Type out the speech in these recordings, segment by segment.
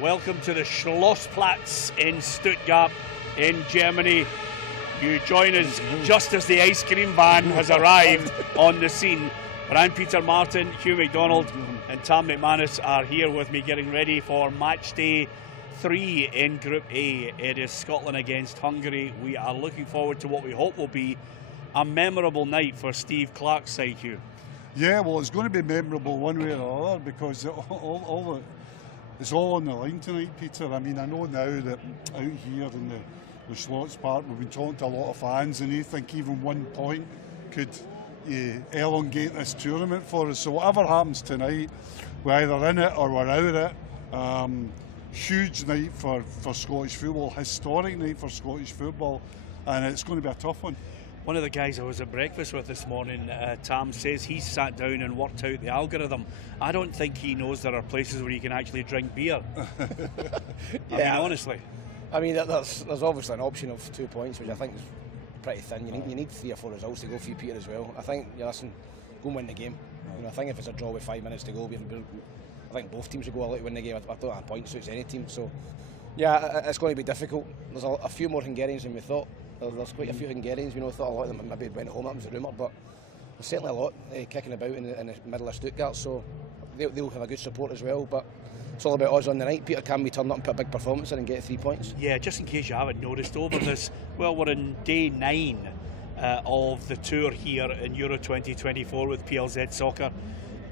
Welcome to the Schlossplatz in Stuttgart in Germany. You join us just as the ice cream van has arrived on the scene. But I'm Peter Martin, Hugh McDonald and Tam McManus are here with me getting ready for match day 3 in Group A. It is Scotland against Hungary. We are looking forward to what we hope will be a memorable night for Steve Clarke's side, Hugh. Yeah, well, it's going to be memorable one way or another because it's all on the line tonight, Peter. I mean, I know now that out here in the Schlossplatz, we've been talking to a lot of fans and they think even 1 point could elongate this tournament for us. So whatever happens tonight, we're either in it or we're out of it. Huge night for Scottish football, historic night for Scottish football, and it's going to be a tough one. One of the guys I was at breakfast with this morning, Tam, says he's sat down and worked out the algorithm. I don't think he knows there are places where you can actually drink beer. I mean, honestly. I mean, there's obviously an option of 2 points, which I think is pretty thin. You need 3 or 4 results to go for you, Peter, as well. I think, listen, go and win the game. You know, I think if it's a draw with 5 minutes to go, I think both teams will go out to win the game. I don't have points suits any team. So, yeah, it's going to be difficult. There's a few more Hungarians than we thought. There's quite a few Hungarians, thought a lot of them maybe went home, that was a rumour, but there's certainly a lot kicking about in the middle of Stuttgart, so they'll have a good support as well, but it's all about us on the night. Peter, can we turn up and put a big performance in and get 3 points? Yeah, just in case you haven't noticed over this, well, we're in day 9 of the tour here in Euro 2024 with PLZ Soccer.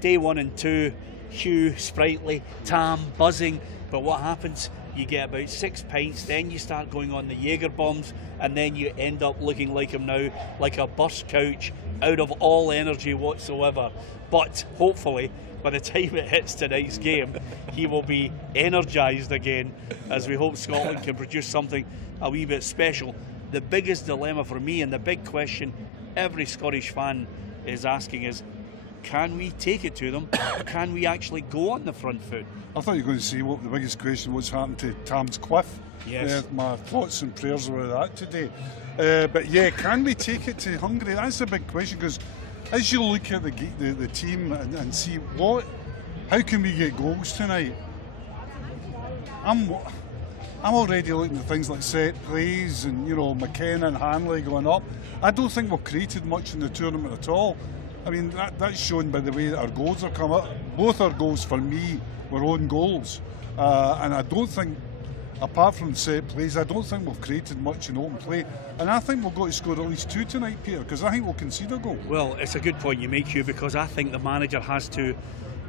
Day 1 and 2, Hugh, sprightly, Tam, buzzing, but what happens? You get about 6 pints, then you start going on the Jaeger bombs, and then you end up looking like him now, like a burst couch, out of all energy whatsoever. But hopefully, by the time it hits tonight's game, he will be energised again, as we hope Scotland can produce something a wee bit special. The biggest dilemma for me, and the big question every Scottish fan is asking is, can we take it to them? Can we actually go on the front foot? I thought you were going to say what the biggest question was happened to Tam's Cliff. Yes. My thoughts and prayers were that today. But yeah, can we take it to Hungary? That's a big question, because as you look at the team and see how can we get goals tonight? I'm already looking at things like set plays and McKenna and Hanley going up. I don't think we've created much in the tournament at all. I mean, that's shown by the way that our goals have come up. Both our goals, for me, were own goals. And I don't think, apart from set plays, I don't think we've created much in open play. And I think we've got to score at least 2 tonight, Peter, because I think we'll concede a goal. Well, it's a good point you make, Hugh, because I think the manager has to,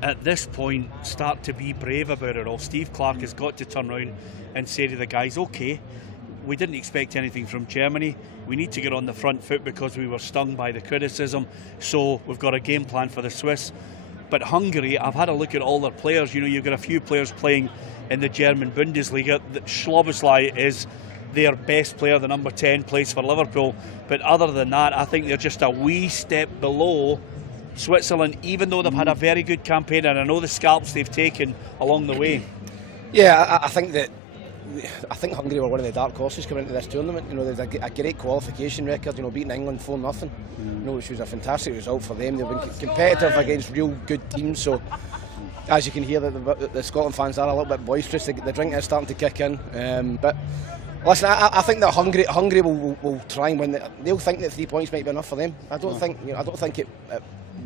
at this point, start to be brave about it all. Steve Clarke has got to turn around and say to the guys, OK, we didn't expect anything from Germany. We need to get on the front foot because we were stung by the criticism. So we've got a game plan for the Swiss. But Hungary, I've had a look at all their players. You've got a few players playing in the German Bundesliga. Schloboslai is their best player, the number 10, plays for Liverpool. But other than that, I think they're just a wee step below Switzerland, even though they've had a very good campaign. And I know the scalps they've taken along the way. Yeah, I think Hungary were one of the dark horses coming into this tournament. There's a great qualification record, beating England 4-0, which was a fantastic result for them. They've been competitive against real good teams, so as you can hear, the Scotland fans are a little bit boisterous. The drinking is starting to kick in. But listen, I think that Hungary will try and win. They'll think that 3 points might be enough for them. I don't think it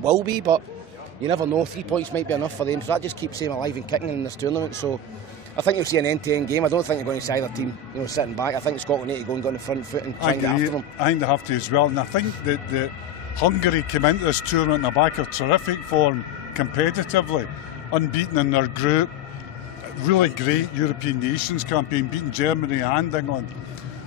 will be, but you never know. 3 points might be enough for them, so that just keeps them alive and kicking in this tournament. So I think you'll see an end-to-end game. I don't think you're going to see either team, sitting back. I think Scotland need to go and get on the front foot and try and get after them. I think they have to as well. And I think that Hungary came into this tournament in the back of terrific form, competitively, unbeaten in their group. Really great European nations campaign, beating Germany and England.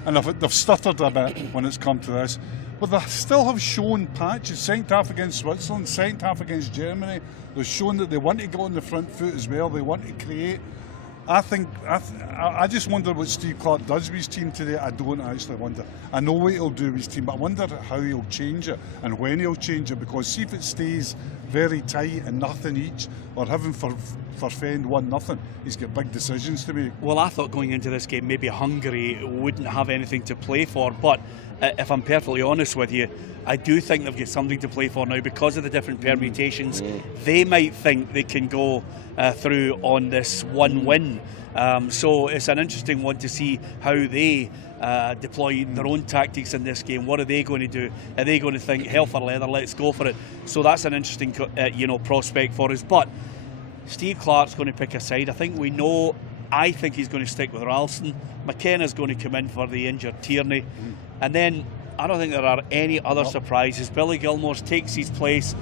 And they've stuttered a bit when it's come to this. But they still have shown patches. Second half against Switzerland, second half against Germany. They've shown that they want to go on the front foot as well. They want to create. I just wonder what Steve Clarke does with his team today. I don't actually wonder. I know what he'll do with his team, but I wonder how he'll change it and when he'll change it, because see if it stays very tight and nothing each, or having for Fend 1-0, he's got big decisions to make. Well, I thought going into this game maybe Hungary wouldn't have anything to play for, but if I'm perfectly honest with you, I do think they've got something to play for now because of the different permutations. They might think they can go through on this one win So it's an interesting one to see how they deploy their own tactics in this game. What are they going to do? Are they going to think hell for leather, let's go for it? So that's an interesting prospect for us. But Steve Clarke's going to pick a side. I think he's going to stick with Ralston. McKenna's going to come in for the injured Tierney. And then I don't think there are any other surprises. Billy Gilmore takes his place.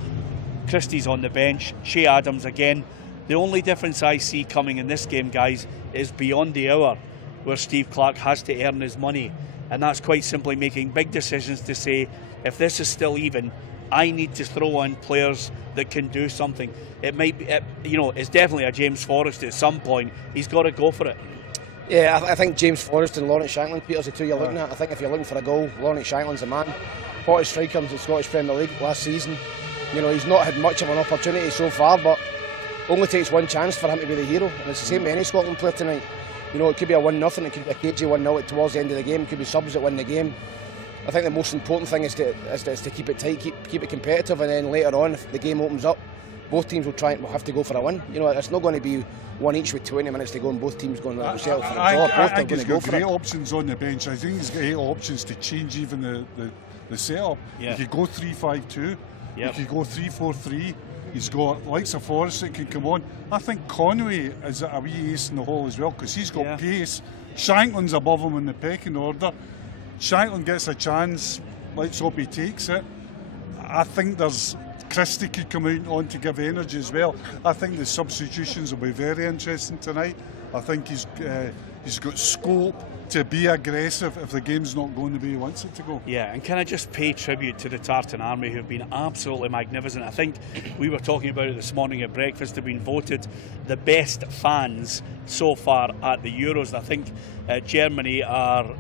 Christie's on the bench. Shea Adams again. The only difference I see coming in this game, guys, is beyond the hour where Steve Clarke has to earn his money. And that's quite simply making big decisions to say, if this is still even, I need to throw in players that can do something. It might be, it's definitely a James Forrest at some point. He's got to go for it. Yeah, I think James Forrest and Lawrence Shankland, Peter's the two you're looking at. I think if you're looking for a goal, Lawrence Shankland's the man. Hottest striker in the Scottish Premier League last season. He's not had much of an opportunity so far, but only takes one chance for him to be the hero. And it's the same with any Scotland player tonight. It could be a 1-0, it could be a cagey 1-0 towards the end of the game, it could be subs that win the game. I think the most important thing is to keep it tight, keep it competitive, and then later on, if the game opens up, both teams will have to go for a win. It's not going to be one each with 20 minutes to go, and both teams going to settle for a draw. Both are going to go for it. He's got great options on the bench. I think he's got 8 options to change even the setup. Yeah. He could go 3-5-2. Yep. He could go 3-4-3. He's got likes of Forrest that can come on. I think Conway is a wee ace in the hole as well, because he's got pace. Shankland's above him in the pecking order. Shankland gets a chance, let's hope he takes it. I think Christie could come out on to give energy as well. I think the substitutions will be very interesting tonight. I think he's got scope to be aggressive if the game's not going the way he wants it to go. Yeah, and can I just pay tribute to the Tartan Army, who've been absolutely magnificent. I think we were talking about it this morning at breakfast. They've been voted the best fans so far at the Euros. I think Germany are,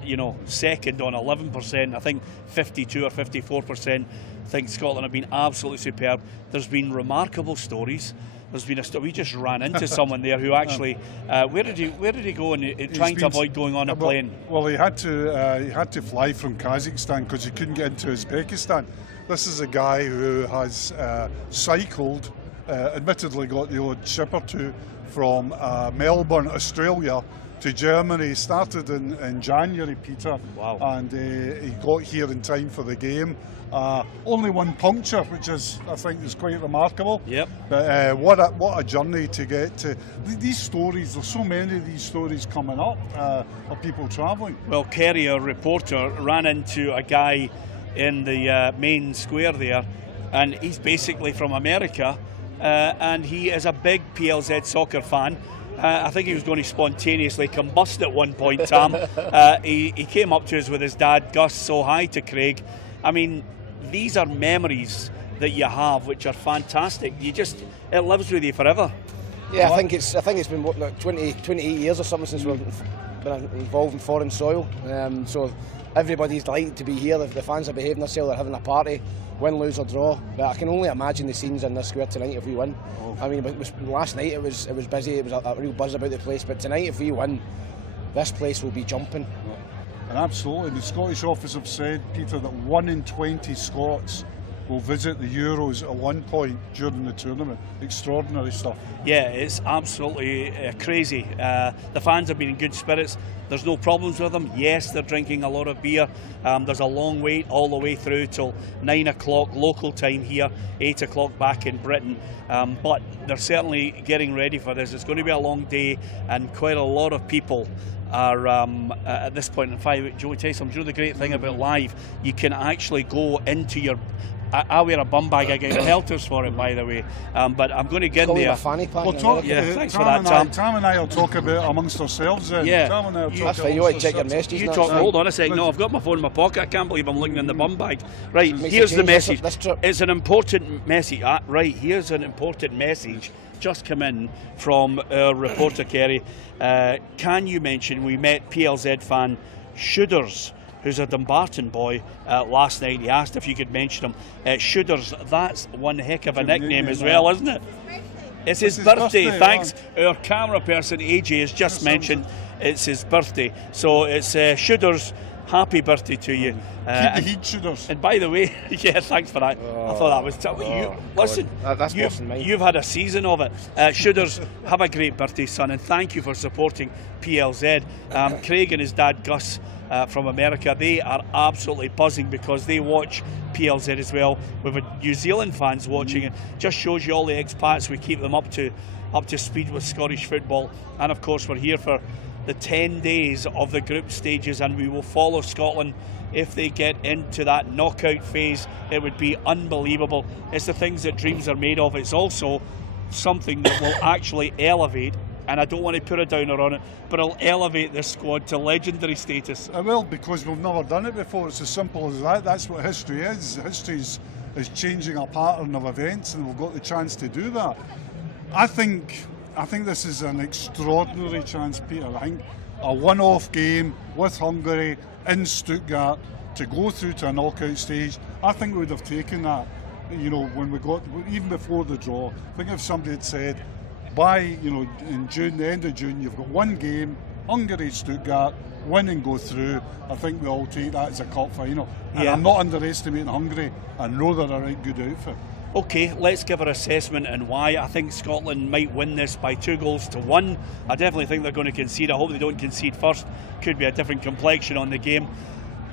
second on 11%. I think 52 or 54% think Scotland have been absolutely superb. There's been remarkable stories. There's been we just ran into someone there who actually where did he go and trying to avoid going on a plane? Well, he had to fly from Kazakhstan because he couldn't get into Uzbekistan. This is a guy who has cycled, admittedly got the odd ship or two, from Melbourne, Australia to Germany. He started in January, Peter. Wow. And he got here in time for the game. Only one puncture, which I think is quite remarkable. Yep. But what a journey to get to these stories. There's so many of these stories coming up of people travelling. Well, Kerry, our reporter, ran into a guy in the main square there, and he's basically from America, and he is a big PLZ Soccer fan. I think he was going to spontaneously combust at one point, Tam. He came up to us with his dad, Gus, so hi to Craig. I mean, these are memories that you have which are fantastic. It lives with you forever. Yeah, I think it's been 28 years or something since we've been involved in foreign soil. So everybody's delighted to be here. The fans are behaving themselves, they're having a party, win, lose or draw. But I can only imagine the scenes in this square tonight if we win. I mean, last night it was busy, it was a real buzz about the place. But tonight, if we win, this place will be jumping. And absolutely, the Scottish Office have said, Peter, that 1 in 20 Scots will visit the Euros at one point during the tournament. Extraordinary stuff. Yeah, it's absolutely crazy. The fans have been in good spirits. There's no problems with them. Yes, they're drinking a lot of beer. There's a long wait all the way through till 9 o'clock local time here, 8 o'clock back in Britain. But they're certainly getting ready for this. It's going to be a long day, and quite a lot of people are at this point in 5. Joey, tell you something. The great thing about live, you can actually go into your. I wear a bum bag. I get pelters for it, by the way. But I'm going to get in there. Fanny pack. We'll talk. Thanks for that, Tam. Tam and I will talk about amongst ourselves. Then. Yeah. Tam and I will talk that's fine. You want to check your messages? Hold on a second. No, I've got my phone in my pocket. I can't believe I'm looking in the bum bag. Right, here's the message. It's an important message. Right, here's an important message. Just come in from our reporter Kerry. Can you mention we met PLZ fan Shooters, who's a Dumbarton boy, last night. He asked if you could mention him. Shooters, that's one heck of a nickname as well, isn't it? It's his birthday. Thanks. Our camera person AJ has just mentioned it's his birthday. So it's Shooters. happy birthday to you. Keep the heat, Shooters. And by the way, yeah, thanks for that. I thought that was... listen, that's worse than mine. You've had a season of it. Shooters, have a great birthday, son, and thank you for supporting PLZ. Craig and his dad, Gus, from America, they are absolutely buzzing because they watch PLZ as well. We've New Zealand fans watching it. Just shows you all the expats. We keep them up to speed with Scottish football. And of course, we're here for the 10 days of the group stages, and we will follow Scotland. If they get into that knockout phase, it would be unbelievable. It's the things that dreams are made of. It's also something that will actually elevate, and I don't want to put a downer on it, but it'll elevate this squad to legendary status. It will, because we've never done it before. It's as simple as that. That's what history is. History is changing a pattern of events, and we've got the chance to do that. I think this is an extraordinary chance, Peter. I think a one-off game with Hungary in Stuttgart to go through to a knockout stage, I think we would have taken that. You know, when we got, even before the draw, I think if somebody had said, by, you know, in June, the end of June, you've got one game, Hungary, Stuttgart, win and go through, I think we all take that as a cup final. And I'm not underestimating Hungary. I know they're a right good outfit. Okay, let's give our assessment and why. I think Scotland might win this by 2-1. I definitely think they're going to concede. I hope they don't concede first. Could be a different complexion on the game.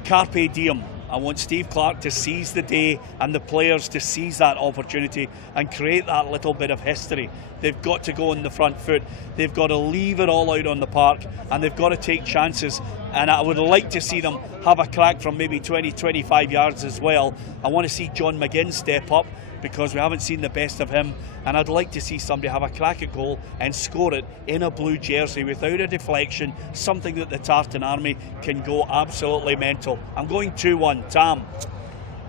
Carpe diem. I want Steve Clarke to seize the day and the players to seize that opportunity and create that little bit of history. They've got to go on the front foot. They've got to leave it all out on the park, and they've got to take chances. And I would like to see them have a crack from maybe 20-25 yards as well. I want to see John McGinn step up, because we haven't seen the best of him, and I'd like to see somebody have a crack at goal and score it in a blue jersey without a deflection, something that the Tartan Army can go absolutely mental. I'm going 2-1. Tam?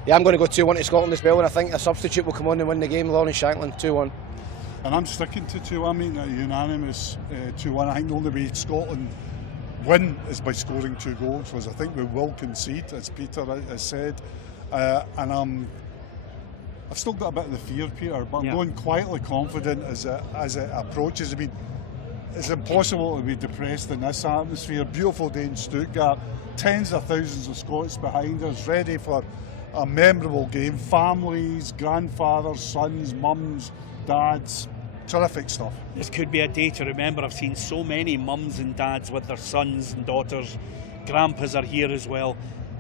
Yeah, I'm going to go 2-1 to Scotland as well, and I think a substitute will come on and win the game, Lawrence Shankland, 2-1. And I'm sticking to 2-1. I mean, a unanimous 2-1. I think the only way Scotland win is by scoring 2 goals, because I think we will concede, as Peter has said, and I've still got a bit of the fear, Peter, but I'm going quietly confident as it approaches. I mean, it's impossible to be depressed in this atmosphere. Beautiful day in Stuttgart, tens of thousands of Scots behind us, ready for a memorable game. Families, grandfathers, sons, mums, dads, terrific stuff. This could be a day to remember. I've seen so many mums and dads with their sons and daughters. Grandpas are here as well.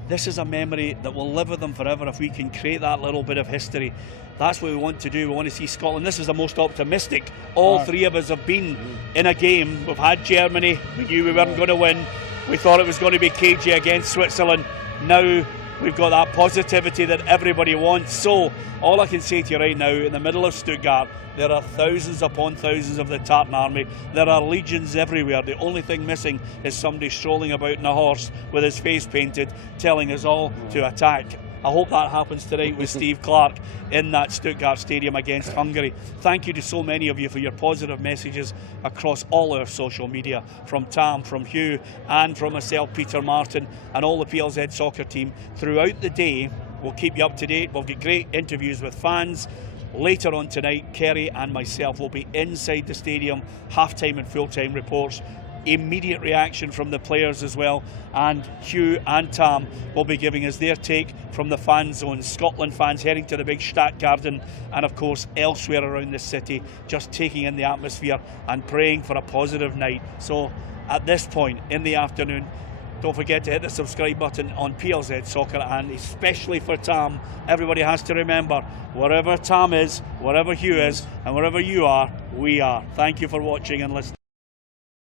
This is a memory that will live with them forever if we can create that little bit of history. That's what we want to do. We want to see Scotland. This is the most optimistic all three of us have been in a game. We've had Germany. We knew we weren't going to win. We thought it was going to be cagey against Switzerland. Now we've got that positivity that everybody wants. So all I can say to you right now, in the middle of Stuttgart, there are thousands upon thousands of the Tartan Army. There are legions everywhere. The only thing missing is somebody strolling about on a horse with his face painted, telling us all to attack. I hope that happens tonight with Steve Clarke in that Stuttgart stadium against Hungary. Thank you to so many of you for your positive messages across all our social media, from Tam, from Hugh, and from myself, Peter Martin, and all the PLZ Soccer team throughout the day. We'll keep you up to date. We'll get great interviews with fans. Later on tonight, Kerry and myself will be inside the stadium, half-time and full-time reports, immediate reaction from the players as well, and Hugh and Tam will be giving us their take from the fan zone. Scotland fans heading to the big Stadtgarten, and of course elsewhere around the city, just taking in the atmosphere and praying for a positive night. So at this point in the afternoon, don't forget to hit the subscribe button on PLZ Soccer, and especially for Tam, everybody has to remember, wherever Tam is, wherever Hugh is, and wherever you are, we are. Thank you for watching and listening.